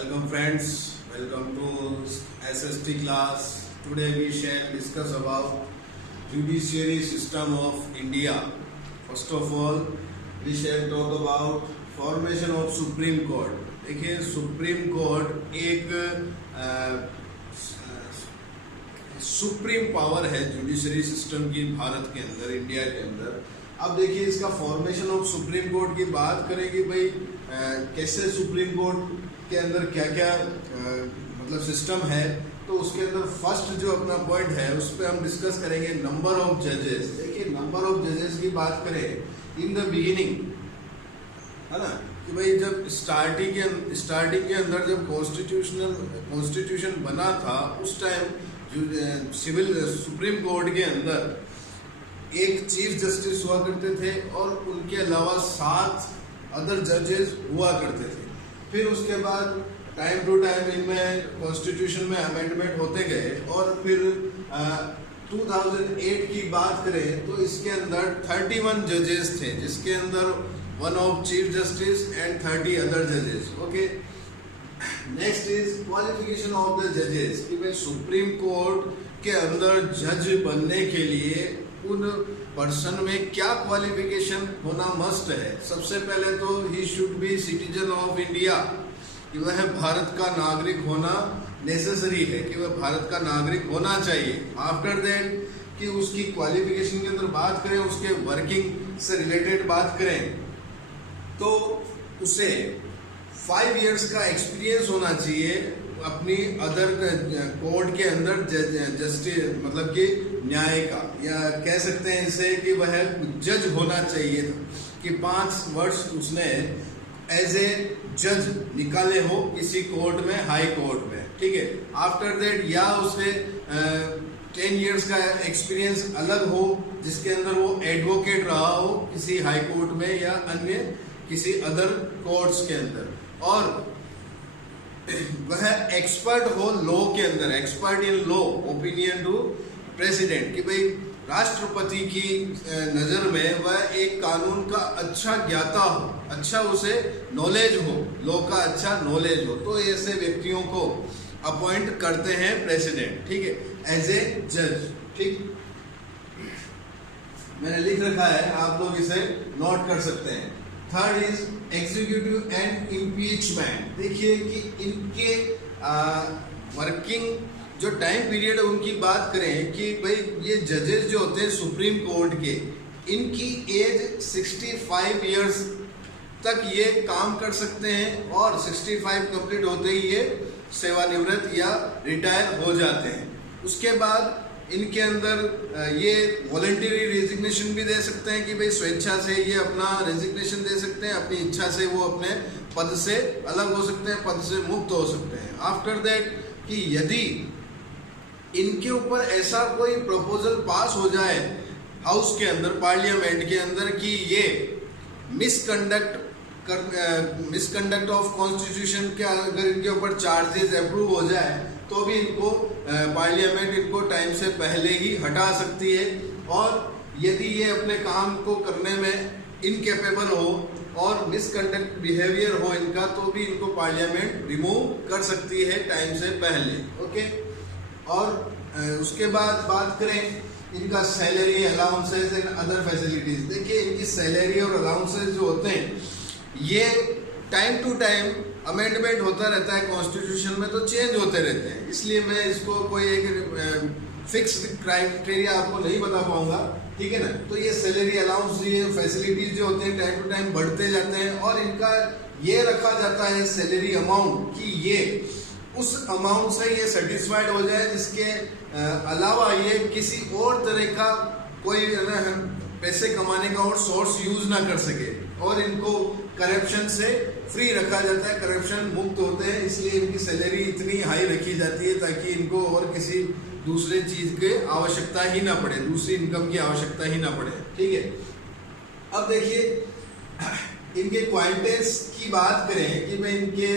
Welcome friends, welcome to SST class. Today we shall discuss about judiciary system of India. First of all, we shall talk about formation of Supreme Court. देखिए supreme court एक supreme power है judiciary system की भारत के अंदर, India के अंदर। अब देखिए इसका फॉर्मेशन ऑफ सुप्रीम कोर्ट की बात करें कि भाई कैसे सुप्रीम कोर्ट के अंदर क्या क्या मतलब सिस्टम है, तो उसके अंदर फर्स्ट जो अपना पॉइंट है उस पर हम डिस्कस करेंगे नंबर ऑफ जजेस। देखिए नंबर ऑफ जजेस की बात करें इन द बिगिनिंग, है ना, कि भाई जब स्टार्टिंग के अंदर जब कॉन्स्टिट्यूशन बना था उस टाइम सिविल सुप्रीम कोर्ट के अंदर एक चीफ जस्टिस हुआ करते थे और उनके अलावा 7 अदर जजेस हुआ करते थे। फिर उसके बाद टाइम टू टाइम इनमें कॉन्स्टिट्यूशन में अमेंडमेंट होते गए और फिर 2008 की बात करें तो इसके अंदर 31 जजेस थे, जिसके अंदर 1 of chief justice and 30 other जजेस। Okay, next is qualification of the जजेस कि भाई सुप्रीम कोर्ट के अंदर जज बनने के लिए उन पर्सन में क्या क्वालिफिकेशन होना मस्ट है। सबसे पहले तो he should be citizen of India, कि वह भारत का नागरिक होना नेसेसरी है, कि वह भारत का नागरिक होना चाहिए। आफ्टर दैट कि उसकी क्वालिफिकेशन के अंदर बात करें, उसके वर्किंग से रिलेटेड बात करें तो उसे 5 इयर्स का एक्सपीरियंस होना चाहिए अपनी अदर कोर्ट के अंदर जस्टिस मतलब कि न्याय का, या कह सकते हैं इसे कि वह जज होना चाहिए था, कि 5 वर्ष उसने एज ए जज निकाले हो किसी कोर्ट में, हाई कोर्ट में, ठीक है। आफ्टर दैट या उसे 10 इयर्स का एक्सपीरियंस अलग हो जिसके अंदर वो एडवोकेट रहा हो किसी हाई कोर्ट में या अन्य किसी अदर कोर्ट्स के अंदर, और वह एक्सपर्ट हो लॉ के अंदर, expert in law, opinion to president, कि भाई राष्ट्रपति की नजर में वह एक कानून का अच्छा ज्ञाता हो, अच्छा उसे नॉलेज हो, लॉ का अच्छा नॉलेज हो, तो ऐसे व्यक्तियों को अपॉइंट करते हैं प्रेसिडेंट, ठीक है, एज ए जज। ठीक, मैंने लिख रखा है, आप लोग इसे नोट कर सकते हैं। Third is executive and impeachment. देखिए कि इनके वर्किंग जो टाइम पीरियड है उनकी बात करें कि भाई ये जजेस जो होते हैं सुप्रीम कोर्ट के, इनकी एज 65 इयर्स तक ये काम कर सकते हैं और 65 कंप्लीट होते ही ये सेवानिवृत्त या रिटायर हो जाते हैं। उसके बाद इनके अंदर ये वॉलंटरी रेजिग्नेशन भी दे सकते हैं, कि भाई स्वेच्छा से ये अपना रेजिग्नेशन दे सकते हैं, अपनी इच्छा से वो अपने पद से अलग हो सकते हैं, पद से मुक्त हो सकते हैं। आफ्टर दैट कि यदि इनके ऊपर ऐसा कोई प्रपोजल पास हो जाए हाउस के अंदर, पार्लियामेंट के अंदर, कि ये मिसकंडक्ट ऑफ कॉन्स्टिट्यूशन के अगर इनके ऊपर चार्जेस अप्रूव हो जाए तो भी इनको पार्लियामेंट इनको टाइम से पहले ही हटा सकती है, और यदि ये अपने काम को करने में इनकेपेबल हो और मिसकंडक्ट बिहेवियर हो इनका, तो भी इनको पार्लियामेंट रिमूव कर सकती है टाइम से पहले। ओके, और उसके बाद बात करें इनका salary, allowances and other facilities. देखिए इनकी सैलरी और अलाउंसेस जो होते हैं ये टाइम टू टाइम अमेंडमेंट होता रहता है कॉन्स्टिट्यूशन में, तो चेंज होते रहते हैं, इसलिए मैं इसको कोई एक फिक्स क्राइटेरिया आपको नहीं बता पाऊंगा, ठीक है ना। तो ये सैलरी, अलाउंस, ये फैसिलिटीज जो होते हैं टाइम टू टाइम बढ़ते जाते हैं, और इनका ये रखा जाता है सैलरी अमाउंट कि ये उस अमाउंट से ये सेटिस्फाइड हो जाए, जिसके अलावा ये किसी और तरह का कोई पैसे कमाने का और सोर्स यूज ना कर सके, और इनको करप्शन से फ्री रखा जाता है, करप्शन मुक्त होते हैं, इसलिए इनकी सैलरी इतनी हाई रखी जाती है ताकि इनको और किसी दूसरे चीज की आवश्यकता ही ना पड़े, दूसरी इनकम की आवश्यकता ही ना पड़े, ठीक है। अब देखिए इनके क्वांटिटीज की बात करें कि भाई इनके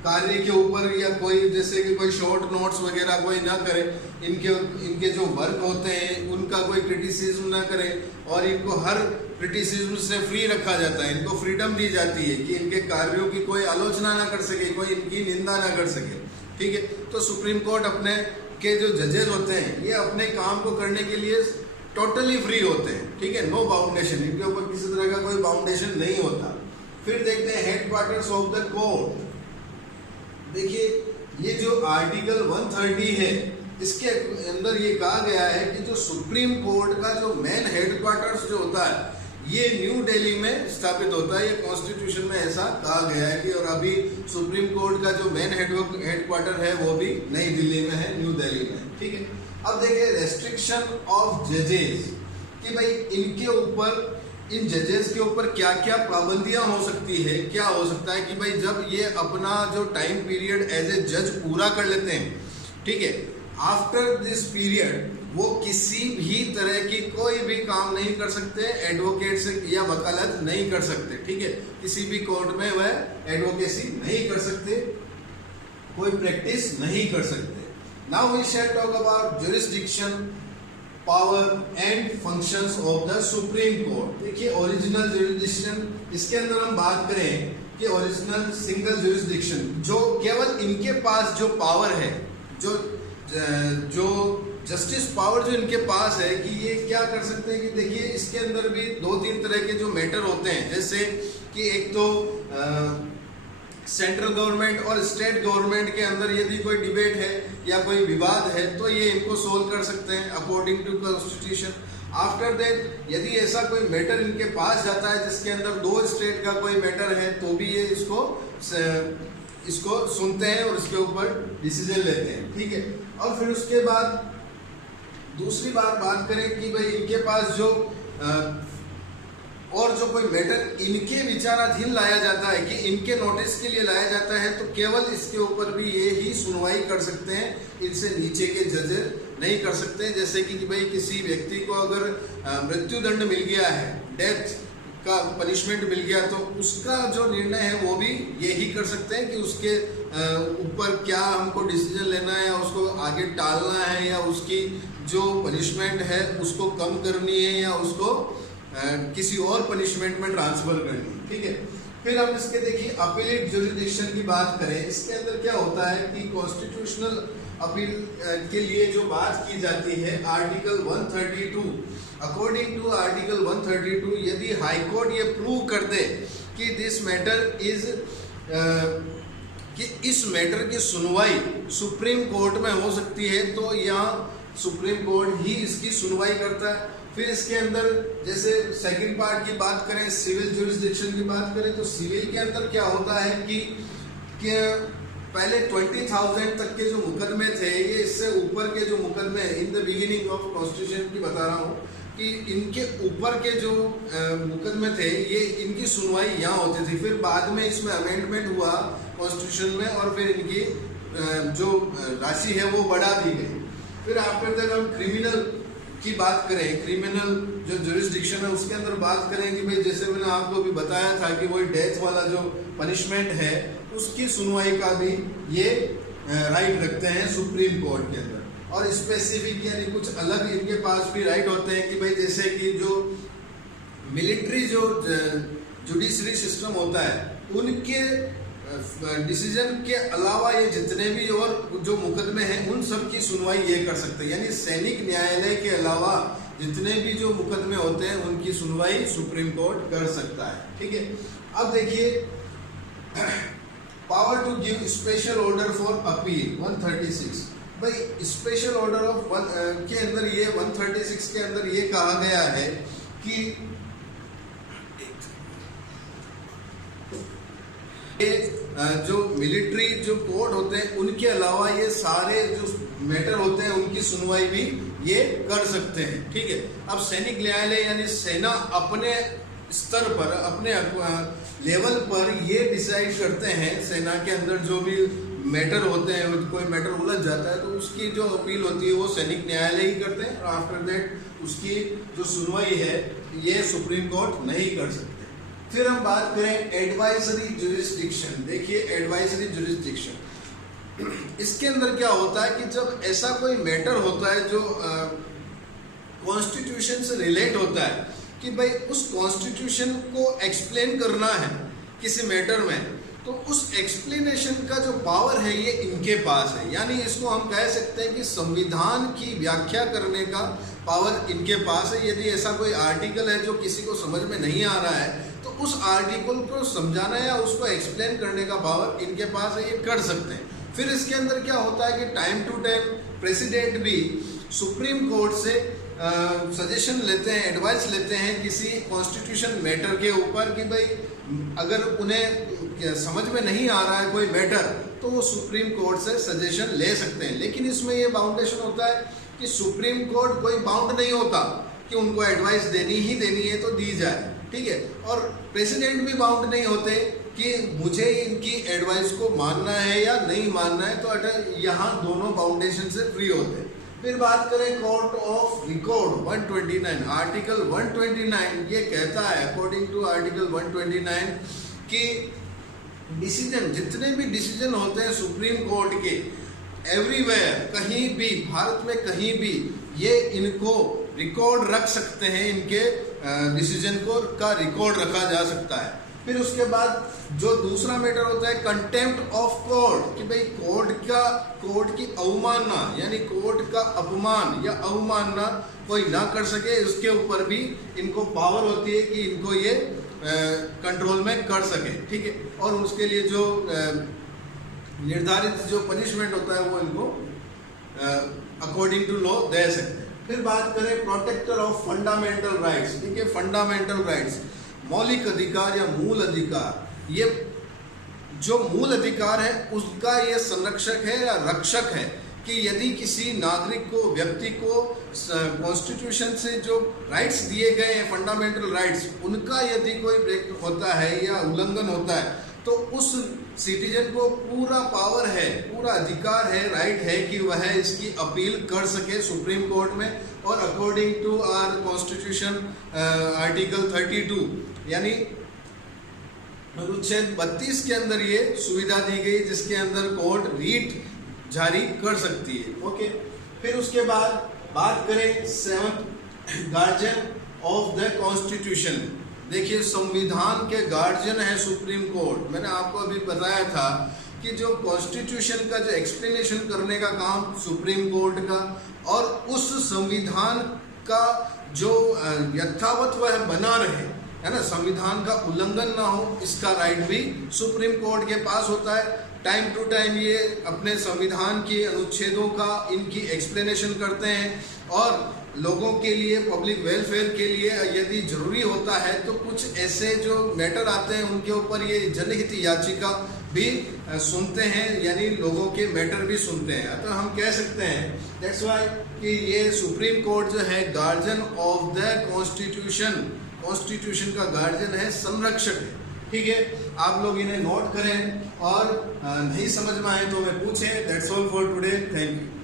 कार्य के ऊपर या कोई जैसे कि कोई शॉर्ट नोट्स वगैरह कोई ना करे, इनके जो वर्क होते हैं उनका कोई क्रिटिसिज्म ना करे, और इनको हर क्रिटिसिज्म से फ्री रखा जाता है, इनको फ्रीडम दी जाती है कि इनके कार्यों की कोई आलोचना ना कर सके, कोई इनकी निंदा ना कर सके। ठीक है, तो सुप्रीम कोर्ट अपने के जो जजेस होते हैं ये अपने काम को करने के लिए टोटली फ्री होते हैं। ठीक है, नो बाउंडेशन, इनके ऊपर किसी तरह का कोई बाउंडेशन नहीं होता। फिर देखते हैं हेडक्वार्टर्स ऑफ द कोर्ट। देखिए ये जो आर्टिकल 130 है इसके अंदर ये कहा गया है कि जो सुप्रीम कोर्ट का जो मेन हेडक्वार्टर्स जो होता है ये न्यू दिल्ली में स्थापित होता है। ये कॉन्स्टिट्यूशन में ऐसा कहा गया है कि, और अभी सुप्रीम कोर्ट का जो मेन हेडक्वार्टर है वो भी नई दिल्ली में है, न्यू दिल्ली में। ठीक है, अब देखिए रेस्ट्रिक्शन ऑफ जजेस कि भाई इनके ऊपर, इन जजेस के ऊपर क्या क्या पाबंदियां हो सकती है। क्या हो सकता है कि भाई जब ये अपना जो टाइम पीरियड एज ए जज पूरा कर लेते हैं, ठीक है, आफ्टर दिस पीरियड वो किसी भी तरह की कोई भी काम नहीं कर सकते, एडवोकेट से या वकालत नहीं कर सकते। ठीक है, किसी भी कोर्ट में वह एडवोकेसी नहीं कर सकते, कोई प्रैक्टिस नहीं कर सकते। Now we shall talk about jurisdiction, power and functions of the Supreme Court. देखिए ओरिजिनल ज्यूरिसडिक्शन, इसके अंदर हम बात करें कि ओरिजिनल सिंगल ज्यूरिसडिक्शन जो केवल इनके पास जो पावर है, जो जस्टिस पावर जो इनके पास है कि ये क्या कर सकते हैं कि देखिए इसके अंदर भी 2-3 तरह के जो मैटर होते हैं, जैसे कि एक तो सेंट्रल गवर्नमेंट और स्टेट गवर्नमेंट के अंदर यदि कोई डिबेट है या कोई विवाद है तो ये इनको सोल्व कर सकते हैं according to constitution. After that यदि ऐसा कोई मैटर इनके पास जाता है जिसके अंदर 2 स्टेट का कोई मैटर है तो भी ये इसको सुनते हैं और इसके ऊपर डिसीजन लेते हैं। ठीक है, और फिर उसके बाद दूसरी बात करें कि भाई इनके पास जो और जो कोई मैटर इनके विचाराधीन लाया जाता है कि इनके नोटिस के लिए लाया जाता है तो केवल इसके ऊपर भी ये ही सुनवाई कर सकते हैं, इनसे नीचे के जज नहीं कर सकते। जैसे कि भाई किसी व्यक्ति को अगर मृत्युदंड मिल गया है, डेथ का पनिशमेंट मिल गया, तो उसका जो निर्णय है वो भी यही कर सकते हैं कि उसके ऊपर क्या हमको डिसीजन लेना है, या उसको आगे टालना है, या उसकी जो पनिशमेंट है उसको कम करनी है, या उसको किसी और पनिशमेंट में ट्रांसफर करनी है। ठीक है, फिर हम इसके देखिए अपीलेट ज्यूरिसडिक्शन की बात करें। इसके अंदर क्या होता है कि कॉन्स्टिट्यूशनल अपील के लिए जो बात की जाती है आर्टिकल 132, अकॉर्डिंग टू आर्टिकल 132 यदि हाई कोर्ट ये प्रूव कर दे कि दिस मैटर इज कि इस मैटर की सुनवाई सुप्रीम कोर्ट में हो सकती है तो यहाँ सुप्रीम कोर्ट ही इसकी सुनवाई करता है। फिर इसके अंदर जैसे सेकंड पार्ट की बात करें, सिविल ज्यूरिसडिक्शन की बात करें, तो सिविल के अंदर क्या होता है कि पहले 20,000 तक के जो मुकदमे थे, ये इससे ऊपर के जो मुकदमे in the beginning of constitution की बता रहा हूँ कि इनके ऊपर के जो मुकदमे थे ये इनकी सुनवाई यहाँ होती थी। फिर बाद में इसमें अमेंडमेंट हुआ कॉन्स्टिट्यूशन में और फिर इनकी जो राशि है वो बढ़ा दी गई। फिर आफ्टर दैट हम क्रिमिनल की बात करें, क्रिमिनल जो ज्यूरिसडिक्शन है उसके अंदर बात करें कि भाई जैसे मैंने आपको भी बताया था कि वही डेथ वाला जो पनिशमेंट है उसकी सुनवाई का भी ये राइट रखते हैं सुप्रीम कोर्ट के अंदर। और स्पेसिफिक यानी कुछ अलग इनके पास भी राइट होते हैं कि भाई जैसे कि जो मिलिट्री जो जुडिशरी सिस्टम होता है उनके डिसीजन के अलावा ये जितने भी और जो मुकदमे हैं उन सब की सुनवाई ये कर सकते हैं। यानी सैनिक न्यायालय के अलावा जितने भी जो मुकदमे होते हैं उनकी सुनवाई सुप्रीम कोर्ट कर सकता है। ठीक है, अब देखिए power to give special order for appeal 136। भाई स्पेशल ऑर्डर ऑफ के अंदर ये 136 के अंदर ये कहा गया है कि जो मिलिट्री जो कोर्ट होते हैं उनके अलावा ये सारे जो मैटर होते हैं उनकी सुनवाई भी ये कर सकते हैं। ठीक है, अब सैनिक न्यायालय यानी सेना अपने स्तर पर अपने लेवल पर ये डिसाइड करते हैं, सेना के अंदर जो भी मैटर होते हैं, कोई मैटर उलझ जाता है तो उसकी जो अपील होती है वो सैनिक न्यायालय ही करते हैं और आफ्टर दैट उसकी जो सुनवाई है ये सुप्रीम कोर्ट नहीं कर सकते। फिर हम बात करें एडवाइजरी ज्यूरिसडिक्शन। देखिए एडवाइजरी ज्यूरिसडिक्शन इसके अंदर क्या होता है कि जब ऐसा कोई मैटर होता है जो कॉन्स्टिट्यूशन से रिलेट होता है, कि भाई उस कॉन्स्टिट्यूशन को एक्सप्लेन करना है किसी मैटर में, तो उस एक्सप्लेनेशन का जो पावर है ये इनके पास है। यानी इसको हम कह सकते हैं कि संविधान की व्याख्या करने का पावर इनके पास है। यदि ऐसा कोई आर्टिकल है जो किसी को समझ में नहीं आ रहा है, तो उस आर्टिकल को समझाना या उसको एक्सप्लेन करने का पावर इनके पास है, ये कर सकते हैं। फिर इसके अंदर क्या होता है कि टाइम टू टाइम प्रेसिडेंट भी सुप्रीम कोर्ट से सजेशन लेते हैं, एडवाइस लेते हैं किसी कॉन्स्टिट्यूशन मैटर के ऊपर कि भाई अगर उन्हें समझ में नहीं आ रहा है कोई मैटर, तो वो सुप्रीम कोर्ट से सजेशन ले सकते हैं। लेकिन इसमें ये बाउंडेशन होता है कि सुप्रीम कोर्ट कोई बाउंड नहीं होता कि उनको एडवाइस देनी ही देनी है तो दी जाए, ठीक है। और प्रेसिडेंट भी बाउंड नहीं होते कि मुझे इनकी एडवाइस को मानना है या नहीं मानना है, तो यहाँ दोनों बाउंडेशन से फ्री होते हैं। फिर बात करें कोर्ट ऑफ रिकॉर्ड 129, आर्टिकल 129 ये कहता है, अकॉर्डिंग टू आर्टिकल 129, कि डिसीजन, जितने भी डिसीजन होते हैं सुप्रीम कोर्ट के, एवरीवेयर, कहीं भी भारत में कहीं भी, ये इनको रिकॉर्ड रख सकते हैं, इनके डिसीजन को का रिकॉर्ड रखा जा सकता है। फिर उसके बाद जो दूसरा मैटर होता है कंटेम्प्ट ऑफ कोर्ट, कि भाई कोर्ट की अवमानना, यानी कोर्ट का अपमान या अवमानना कोई ना कर सके, उसके ऊपर भी इनको पावर होती है कि इनको ये कंट्रोल में कर सके, ठीक है। और उसके लिए जो निर्धारित जो पनिशमेंट होता है वो इनको अकॉर्डिंग टू लॉ दे सकते हैं। फिर बात करें प्रोटेक्टर ऑफ फंडामेंटल राइट्स, ठीक है। फंडामेंटल राइट्स, मौलिक अधिकार या मूल अधिकार, ये जो मूल अधिकार है उसका ये संरक्षक है या रक्षक है, कि यदि किसी नागरिक को, व्यक्ति को कॉन्स्टिट्यूशन से जो राइट्स दिए गए हैं, फंडामेंटल राइट्स, उनका यदि कोई ब्रेक होता है या उल्लंघन होता है, तो उस सिटीजन को पूरा पावर है, पूरा अधिकार है, राइट है कि वह इसकी अपील कर सके सुप्रीम कोर्ट में। और according to our constitution article 32, यानी अनुच्छेद 32 के अंदर ये सुविधा दी गई, जिसके अंदर कोर्ट रीट जारी कर सकती है, ओके। फिर उसके बाद बात करें 7th, guardian of the constitution. देखिए, संविधान के गार्जियन है सुप्रीम कोर्ट। मैंने आपको अभी बताया था कि जो कॉन्स्टिट्यूशन का जो एक्सप्लेनेशन करने का काम सुप्रीम कोर्ट का, और उस संविधान का जो यथावत वह बना रहे, है ना, संविधान का उल्लंघन ना हो, इसका राइट भी सुप्रीम कोर्ट के पास होता है। टाइम टू टाइम ये अपने संविधान के अनुच्छेदों का, इनकी एक्सप्लेनेशन करते हैं, और लोगों के लिए, पब्लिक वेलफेयर के लिए यदि जरूरी होता है तो कुछ ऐसे जो मैटर आते हैं उनके ऊपर ये जनहित याचिका भी सुनते हैं, यानी लोगों के मैटर भी सुनते हैं। तो हम कह सकते हैं दैट्स व्हाई कि ये सुप्रीम कोर्ट जो है guardian of the constitution, constitution का गार्जियन है, संरक्षक है, ठीक है। आप लोग इन्हें नोट करें, और नहीं समझ में आए तो हमें पूछें। That's all for today, thank you.